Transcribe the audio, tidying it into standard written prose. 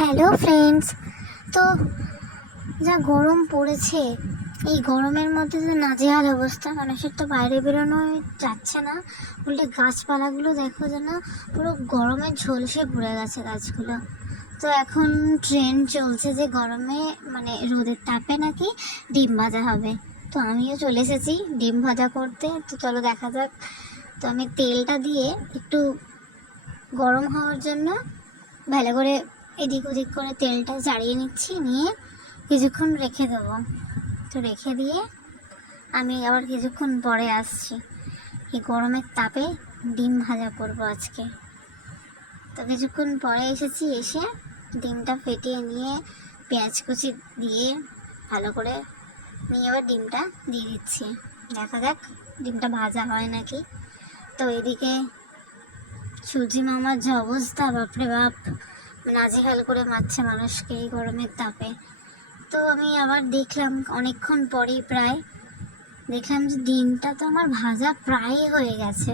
Hello friends. তো যা গরম পড়েছে, এই গরমের মধ্যে তো নাজেহাল অবস্থা, মানুষের তো বাইরে বেরোনোই যাচ্ছে না। উল্টে গাছপালাগুলো দেখো যেন পুরো গরমে ঝলসে পড়ে গেছে গাছগুলো। তো এখন ট্রেন্ড চলছে যে গরমে মানে রোদের তাপে নাকি ডিম ভাজা হবে। তো আমিও চলে এসেছি ডিম ভাজা করতে। তো চলো দেখা যাক। তো আমি তেলটা দিয়ে একটু গরম হওয়ার জন্য ভালো করে এদিক ওদিক করে তেলটা ঝাড়িয়ে নিচ্ছি, নিয়ে কিছুক্ষণ রেখে দেবো। তো রেখে দিয়ে আমি আবার কিছুক্ষণ পরে আসছি। এই গরমের তাপে ডিম ভাজা করবো আজকে। তো কিছুক্ষণ পরে এসেছি, এসে ডিমটা ফেটিয়ে নিয়ে পেঁয়াজ কুচি দিয়ে ভালো করে নিয়ে আবার ডিমটা দিয়ে দিচ্ছি। দেখা যাক ডিমটা ভাজা হয় নাকি। তো এদিকে সুজি মামার যে অবস্থা, বাপরে বাপ, নাজেহাল করে মারছে মানুষকে এই গরমের তাপে। তো আমি আবার দেখলাম অনেকক্ষণ পরেই, প্রায় দেখলাম যে ডিমটা তো আমার ভাজা প্রায় হয়ে গেছে।